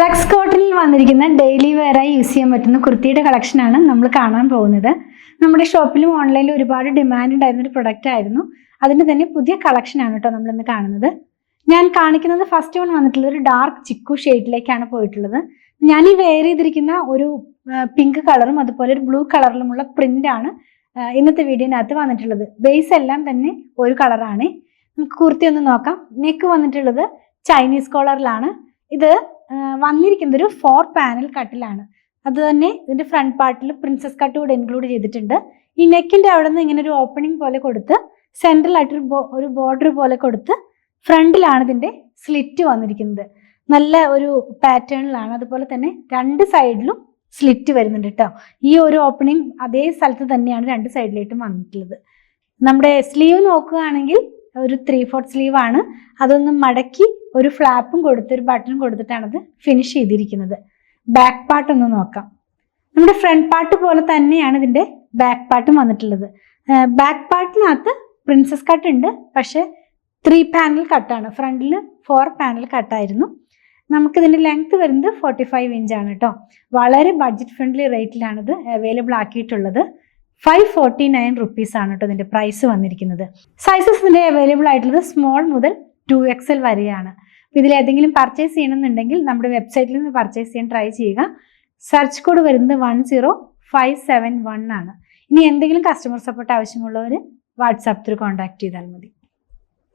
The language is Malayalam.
ഫ്ലെക്സ് കോട്ടണിൽ വന്നിരിക്കുന്ന ഡെയിലി വെയറായി യൂസ് ചെയ്യാൻ പറ്റുന്ന കുർത്തിയുടെ കളക്ഷനാണ് നമ്മൾ കാണാൻ പോകുന്നത്. നമ്മുടെ ഷോപ്പിലും ഓൺലൈനിലും ഒരുപാട് ഡിമാൻഡ് ഉണ്ടായിരുന്ന ഒരു പ്രൊഡക്റ്റ് ആയിരുന്നു. അതിൻ്റെ തന്നെ പുതിയ കളക്ഷനാണ് കേട്ടോ നമ്മളിന്ന് കാണുന്നത്. ഞാൻ കാണിക്കുന്നത് ഫസ്റ്റ് വൺ വന്നിട്ടുള്ളത് ഒരു ഡാർക്ക് ചിക്കു ഷെയ്ഡിലേക്കാണ് പോയിട്ടുള്ളത്. ഞാൻ ഈ വെയർ ചെയ്തിരിക്കുന്ന ഒരു പിങ്ക് കളറും അതുപോലെ ഒരു ബ്ലൂ കളറിലുമുള്ള പ്രിന്റാണ് ഇന്നത്തെ വീഡിയോനകത്ത് വന്നിട്ടുള്ളത്. ബേസ് എല്ലാം തന്നെ ഒരു കളറാണ്. നമുക്ക് കുർത്തി ഒന്ന് നോക്കാം. നെക്ക് വന്നിട്ടുള്ളത് ചൈനീസ് കോളറിലാണ്. ഇത് വന്നിരിക്കുന്നത് ഒരു 4 പാനൽ കട്ടിലാണ്. അത് തന്നെ ഇതിന്റെ ഫ്രണ്ട് പാർട്ടിൽ പ്രിൻസസ് കട്ട് കൂടെ ഇൻക്ലൂഡ് ചെയ്തിട്ടുണ്ട്. ഈ നെക്കിന്റെ അവിടെ നിന്ന് ഇങ്ങനെ ഒരു ഓപ്പണിംഗ് പോലെ കൊടുത്ത് സെൻട്രലായിട്ട് ഒരു ബോർഡർ പോലെ കൊടുത്ത് ഫ്രണ്ടിലാണ് ഇതിന്റെ സ്ലിറ്റ് വന്നിരിക്കുന്നത്. നല്ല ഒരു പാറ്റേണിലാണ്. അതുപോലെ തന്നെ രണ്ട് സൈഡിലും സ്ലിറ്റ് വരുന്നുണ്ട് കേട്ടോ. ഈ ഒരു ഓപ്പണിംഗ് അതേ സ്ഥലത്ത് തന്നെയാണ് രണ്ട് സൈഡിലേട്ടും വന്നിട്ടുള്ളത്. നമ്മുടെ സ്ലീവ് നോക്കുകയാണെങ്കിൽ ഒരു 3/4 സ്ലീവ് ആണ്. അതൊന്ന് മടക്കി ഒരു ഫ്ലാപ്പും കൊടുത്ത് ഒരു ബട്ടണും കൊടുത്തിട്ടാണ് അത് ഫിനിഷ് ചെയ്തിരിക്കുന്നത്. ബാക്ക് പാർട്ട് ഒന്ന് നോക്കാം. നമ്മുടെ ഫ്രണ്ട് പാർട്ട് പോലെ തന്നെയാണ് ഇതിന്റെ ബാക്ക് പാർട്ടും വന്നിട്ടുള്ളത്. ബാക്ക് പാർട്ടിനകത്ത് പ്രിൻസസ് കട്ട് ഉണ്ട്, പക്ഷെ 3 പാനൽ കട്ടാണ്. ഫ്രണ്ടിൽ 4 പാനൽ കട്ടായിരുന്നു. നമുക്കിതിന്റെ ലെങ്ത് വരുന്നത് 45 ഇഞ്ചാണ് കേട്ടോ. വളരെ ബഡ്ജറ്റ് ഫ്രണ്ട്ലി റേറ്റിലാണ് ഇത് അവൈലബിൾ ആക്കിയിട്ടുള്ളത്. 549 റുപ്പീസ് ആണ് കേട്ടോ ഇതിന്റെ പ്രൈസ് വന്നിരിക്കുന്നത്. സൈസസ് ഇതിന്റെ അവൈലബിൾ ആയിട്ടുള്ളത് സ്മോൾ മുതൽ 2XL വരെയാണ്. ഇതിൽ ഏതെങ്കിലും പർച്ചേസ് ചെയ്യണമെന്നുണ്ടെങ്കിൽ നമ്മുടെ വെബ്സൈറ്റിൽ നിന്ന് പർച്ചേസ് ചെയ്യാൻ ട്രൈ ചെയ്യുക. സെർച്ച് കോഡ് വരുന്നത് 10571 ആണ്. ഇനി എന്തെങ്കിലും കസ്റ്റമർ സപ്പോർട്ട് ആവശ്യമുള്ളവർ വാട്സാപ്പ് ത്രൂ കോൺടാക്ട് ചെയ്താൽ മതി.